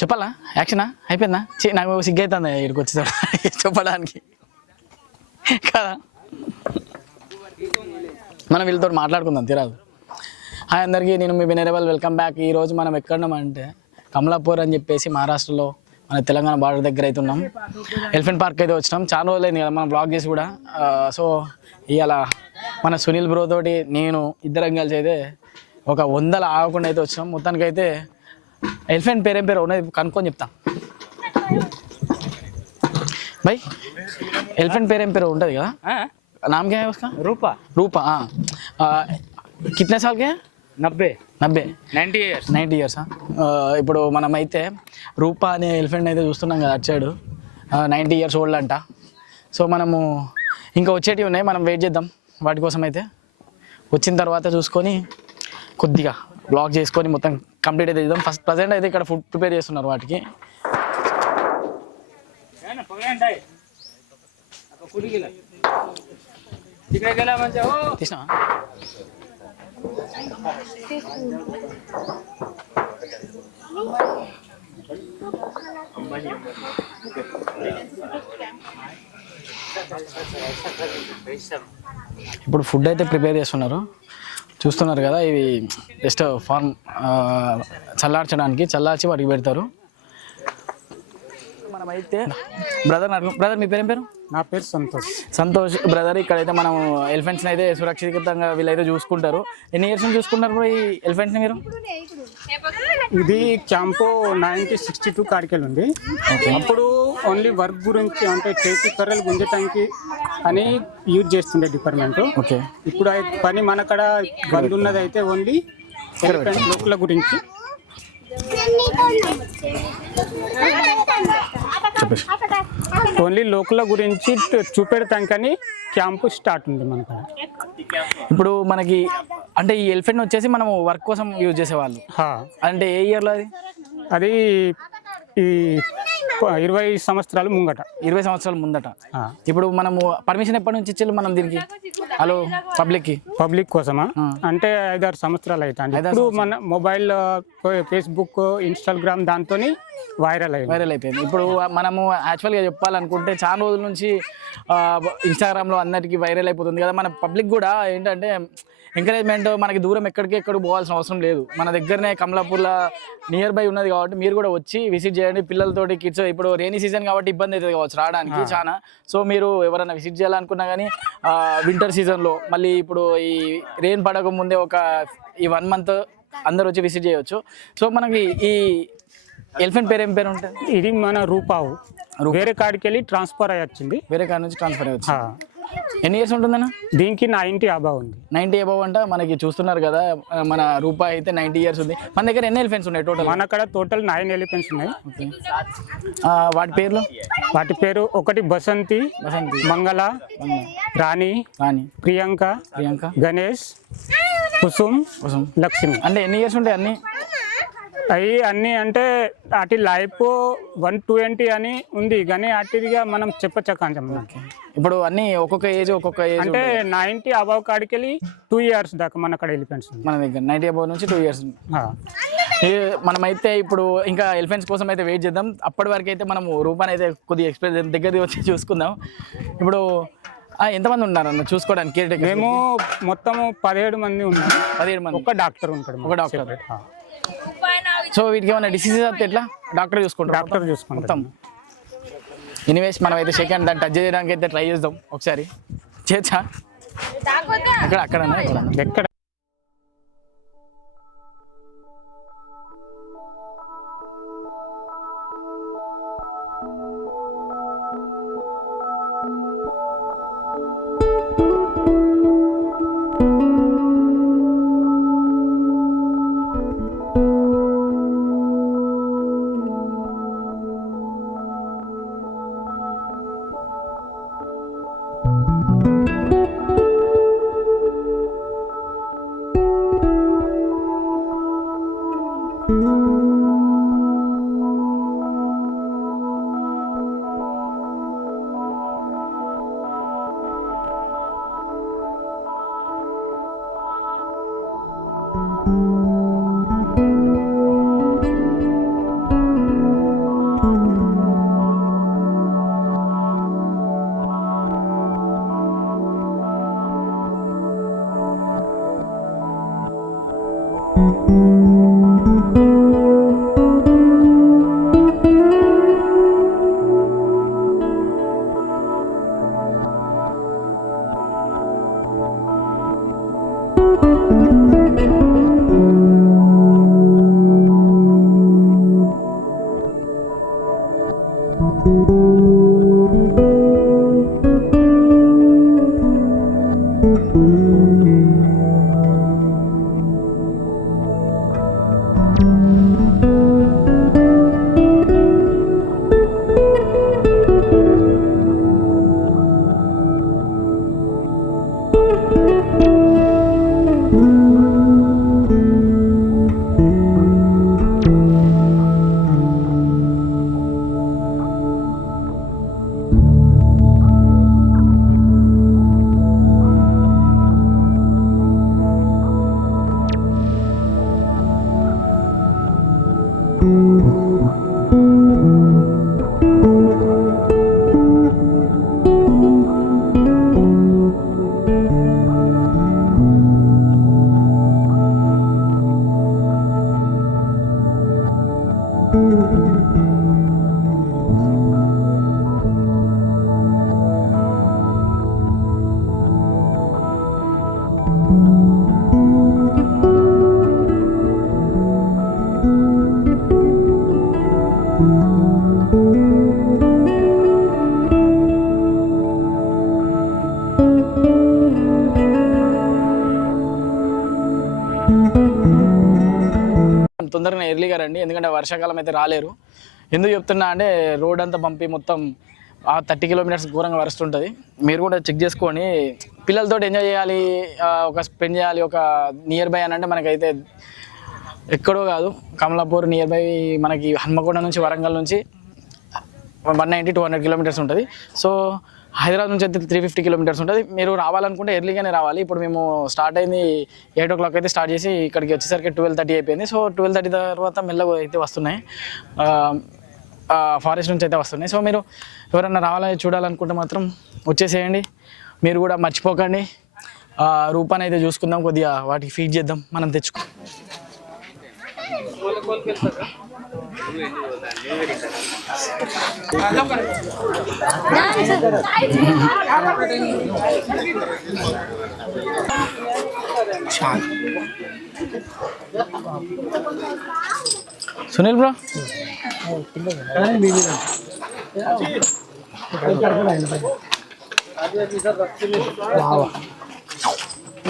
చెప్పాలా యాక్షనా అయిపోయిందా నాకు సిగ్గైతుందా ఇక్కడికి వచ్చేసాడు చెప్పడానికి కదా మనం వీళ్ళతో మాట్లాడుకుందాం తీరాదు. హాయ్ అందరికీ, నేను మీ వినరేబల్. Welcome back. ఈరోజు మనం ఎక్కడున్నామంటే కమలాపూర్ అని చెప్పేసి మహారాష్ట్రలో మన తెలంగాణ బార్డర్ దగ్గర అయితే ఉన్నాం. ఎలిఫెంట్ పార్క్ అయితే వచ్చినాం. చాలా రోజులైంది కదా మనం బ్లాగ్ చేసి కూడా. సో ఇవాళ మన సునీల్ బ్రో తోటి నేను ఇద్దరం కలిసి అయితే ఒక 100 ఆగకుండా అయితే వచ్చినాం. మొత్తానికి అయితే ఎలిఫెంట్ పేరేం పేరు ఉన్నది కనుక్కొని చెప్తా. भाई एलिफेंट पेरें पेर ఉంటుంది కదా, नाम क्या है उसका? रूपा। रूपा, हाँ. कितने साल के हैं? 90 90 ఇయర్స్. ఇప్పుడు మనమైతే రూపా అనే ఎలిఫెంట్ అయితే చూస్తున్నాం కదా అటు సైడు. 90 ఇయర్స్ ఓల్డ్ అంట. సో మనము ఇంకా వచ్చేటివి ఉన్నాయి, మనం వెయిట్ చేద్దాం వాటి కోసం. అయితే వచ్చిన తర్వాత చూసుకొని కొద్దిగా బ్లాగ్ చేసుకొని మొత్తం కంప్లీట్ అయితే చేద్దాం. ఫస్ట్ ప్రజెంట్ అయితే ఇక్కడ ఫుడ్ ప్రిపేర్ చేస్తున్నారు వాటికి. తీసినా ఇప్పుడు ఫుడ్ అయితే ప్రిపేర్ చేస్తున్నారు, చూస్తున్నారు కదా. ఇవి జస్ట్ ఫార్మ్ చల్లార్చి వాటికి పెడతారు. మనమైతే బ్రదర్ మీ పేరేం పేరు? నా పేరు సంతోష్ బ్రదర్. ఇక్కడైతే మనం ఎలిఫెంట్స్ని అయితే సురక్షితంగా వీళ్ళైతే చూసుకుంటారు. ఎన్ని ఇయర్స్ నుంచి చూసుకుంటారు ఈ ఎలిఫెంట్స్ని మీరు? ఇది క్యాంపు 1962 కాడికెళ్ళి ఉంది. అప్పుడు ఓన్లీ వర్క్ గురించి, అంటే చేతి కర్రలు గుంజటానికి అని యూజ్ చేస్తుండే డిపార్ట్మెంట్. ఓకే. ఇప్పుడు పని మనకడ బంద్ ఉన్నది అయితే ఓన్లీ ఎలిఫెంట్ లోకుల గురించి. ఓన్లీ లోకల గురించి చూపెడతానికని క్యాంపు స్టార్ట్ ఉంది మనకు. ఇప్పుడు మనకి అంటే ఈ ఎలిఫెంట్ వచ్చేసి మనం వర్క్ కోసం యూజ్ చేసేవాళ్ళు. అంటే ఏ ఇయర్లో అది? అది ఈ 20 సంవత్సరాలు ముంగట. 20 సంవత్సరాల ముందట. ఇప్పుడు మనము పర్మిషన్ ఎప్పటి నుంచి ఇచ్చారు మనం దీనికి? హలో పబ్లిక్ కోసమా? అంటే 5-6 సంవత్సరాలు అవుతాయి. ఇప్పుడు మన మొబైల్, ఫేస్బుక్, ఇన్స్టాగ్రామ్ దాంతో వైరల్ అయిపోయింది. ఇప్పుడు మనము యాక్చువల్గా చెప్పాలనుకుంటే చాలా రోజుల నుంచి ఇన్స్టాగ్రామ్లో అందరికీ వైరల్ అయిపోతుంది కదా. మన పబ్లిక్ కూడా ఏంటంటే ఎంకరేజ్మెంట్, మనకి దూరం ఎక్కడికి పోవాల్సిన అవసరం లేదు. మన దగ్గరనే కమలాపూర్లో నియర్ బై ఉన్నది కాబట్టి మీరు కూడా వచ్చి విజిట్ చేయండి పిల్లలతోటి. కిడ్స్ ఇప్పుడు రెయినీ సీజన్ కాబట్టి ఇబ్బంది అవుతుంది కావచ్చు రావడానికి చాలా. సో మీరు ఎవరైనా విజిట్ చేయాలనుకున్నా కానీ వింటర్ సీజన్లో, మళ్ళీ ఇప్పుడు ఈ రెయిన్ పడక ముందే ఈ 1 మంత్ అందరు వచ్చి విజిట్ చేయవచ్చు. సో మనకి ఈ ఎలిఫెంట్ పేరేం పేరు ఉంటుంది? ఇది మన రూపావు. వేరే కాడికి వెళ్ళి ట్రాన్స్ఫర్ అయ్యింది. వేరే కాడి నుంచి ట్రాన్స్ఫర్ అయ్యొచ్చు. ఎన్ని ఇయర్స్ ఉంటుందన్న? దీనికి 90 అబవ్ ఉంది. 90 అబవ్ అంట. మనకి చూస్తున్నారు కదా మన రూపాయి అయితే 90 ఇయర్స్ ఉంది. మన దగ్గర ఎన్ని ఎలిఫెంట్స్ ఉన్నాయి టోటల్? మన అక్కడ టోటల్ 9 ఎలిఫెంట్స్ ఉన్నాయి. వాటి పేరు ఒకటి బసంతి, మంగళ, రాణి, ప్రియాంక, గణేష్, కుసుమ్, లక్ష్మి. అంటే ఎన్ని ఇయర్స్ ఉంటాయి అన్ని? అన్నీ అంటే వాటి లైఫ్ 120 అని ఉంది, కానీ వాటిగా మనం చెప్పచ్చకంచం. ఇప్పుడు అన్ని ఒక్కొక్క ఏజ్ అంటే 90 అబవ్ కాడికి వెళ్ళి 2 ఇయర్స్ దాకా మన అక్కడ ఎలిఫెంట్స్ మన దగ్గర. 90 అబవ్ నుంచి 2 ఇయర్స్. మనమైతే ఇప్పుడు ఇంకా ఎలిఫెంట్స్ కోసం అయితే వెయిట్ చేద్దాం. అప్పటి వరకు అయితే మనం రూపాన్ని అయితే కొద్దిగా ఎక్స్పీరియన్స్ దగ్గర వచ్చి చూసుకుందాం. ఇప్పుడు ఎంతమంది ఉన్నారన్న చూసుకోవడానికి? మేము మొత్తం 17 మంది ఉన్నాం. 17 మంది. ఒక డాక్టర్ ఉంటాడు. ఒక డాక్టర్. సో వీటికి ఏమైనా డిసీజెస్ వస్తే ఎట్లా? డాక్టర్ చూసుకుంటాం. ఎనీవేస్ మనం అయితే సెకండ్ దాన్ని టచ్ చేయడానికి అయితే ట్రై చేద్దాం ఒకసారి. చేయొచ్చా? ఎక్కడ తొందరగా ఎర్లీగా రండి, ఎందుకంటే వర్షాకాలం అయితే రాలేరు. ఎందుకు చెప్తున్నా అంటే రోడ్ అంతా పంపి మొత్తం 30 కిలోమీటర్స్ ఘోరంగా వరుస్తుంటుంది. మీరు కూడా చెక్ చేసుకొని పిల్లలతో ఎంజాయ్ చేయాలి, ఒక స్పెండ్ చేయాలి ఒక నియర్ బై అని అంటే మనకైతే ఎక్కడో కాదు, కమలాపూర్ నియర్ బై మనకి హన్మకొండ నుంచి వరంగల్ నుంచి 190-200 కిలోమీటర్స్ ఉంటుంది. సో హైదరాబాద్ నుంచి అయితే 350 కిలోమీటర్స్ ఉంటుంది. మీరు రావాలనుకుంటే ఎర్లీగానే రావాలి. ఇప్పుడు మేము స్టార్ట్ అయింది 8 o'clock అయితే స్టార్ట్ చేసి ఇక్కడికి వచ్చేసరికి 12:30 అయిపోయింది. సో 12:30 తర్వాత మెల్లగా అయితే వస్తున్నాయి, ఫారెస్ట్ నుంచి అయితే వస్తున్నాయి. సో మీరు ఎవరన్నా రావాలని చూడాలనుకుంటే మాత్రం వచ్చేసేయండి. మీరు కూడా మర్చిపోకండి. రూపాన్ని అయితే చూసుకుందాం, కొద్దిగా వాటికి ఫీడ్ చేద్దాం, మనం తెచ్చుకో. सुनील ब्रो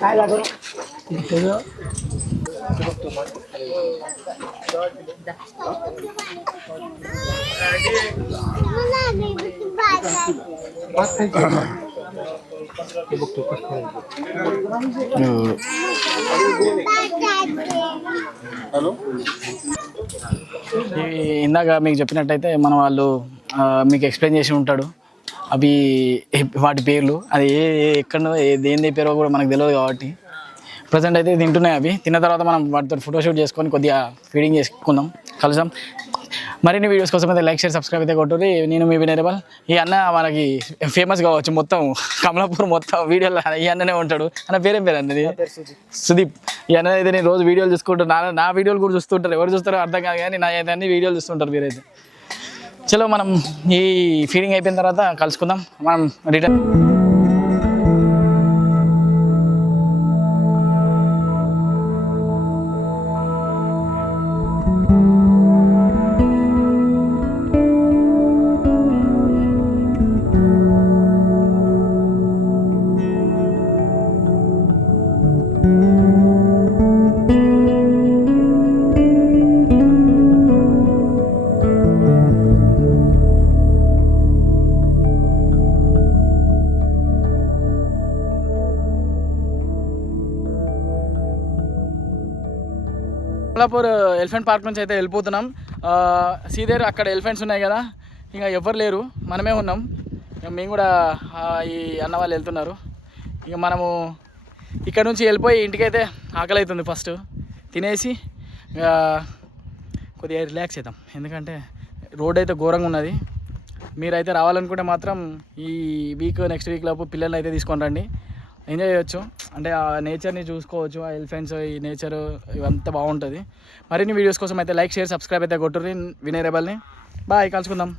काय लागल ఇందాక మీకు చెప్పినట్టయితే మన వాళ్ళు మీకు ఎక్స్ప్లెయిన్ చేసి ఉంటాడు అవి వాటి పేర్లు, అది ఎక్కడో దేని పేరో కూడా మనకు తెలియదు. కాబట్టి ప్రజెంట్ అయితే తింటున్నాయి. అవి తిన్న తర్వాత మనం వాటితో ఫోటోషూట్ చేసుకొని కొద్దిగా ఫీడింగ్ చేసుకుందాం, కలుసాం. మరిన్ని వీడియోస్ కోసం అయితే లైక్, షేర్, సబ్స్క్రైబ్ అయితే కొట్టుర్రి. నేను మీ వినరబల్. ఈ అన్న మనకి ఫేమస్ కావచ్చు మొత్తం కమలాపూర్ మొత్తం వీడియోలో ఈ అన్ననే ఉంటాడు. అన్న పేరేం పేరు అన్నది? సుదీప్. ఈ అన్న అయితే నేను రోజు వీడియోలు చూసుకుంటాను, నా వీడియోలు కూడా చూస్తుంటారు. ఎవరు చూస్తారో అర్థం కాదు కానీ నా అయితే అన్ని వీడియోలు చూస్తుంటారు మీరైతే. చలో మనం ఈ ఫీడింగ్ అయిపోయిన తర్వాత కలుసుకుందాం, మనం రిటర్న్. కమలాపూర్ ఎలిఫెంట్ పార్క్ నుంచి అయితే వెళ్ళిపోతున్నాం. సీదేర్ అక్కడ ఎలిఫెంట్స్ ఉన్నాయి కదా, ఇంకా ఎవ్వరు లేరు, మనమే ఉన్నాం. మేము కూడా ఈ అన్న వాళ్ళు వెళ్తున్నారు. ఇక మనము ఇక్కడ నుంచి వెళ్ళిపోయి ఇంటికైతే ఆకలి అవుతుంది. ఫస్ట్ తినేసి కొద్దిగా రిలాక్స్ అవుతాం, ఎందుకంటే రోడ్ అయితే ఘోరంగా ఉన్నది. మీరైతే రావాలనుకుంటే మాత్రం ఈ వీక్ నెక్స్ట్ వీక్ లోపు పిల్లల్ని అయితే తీసుకొని రండి, ఎంజాయ్ చేయొచ్చు. అంటే ఆ నేచర్ని చూసుకోవచ్చు, ఆ ఎలిఫెంట్స్, ఈ నేచరు ఇవంతా బాగుంటుంది. మరిన్ని వీడియోస్ కోసం అయితే లైక్, షేర్, సబ్స్క్రైబ్ అయితే కొట్టుర్రి వినరబల్ని. బాయ్, కలుసుకుందాం.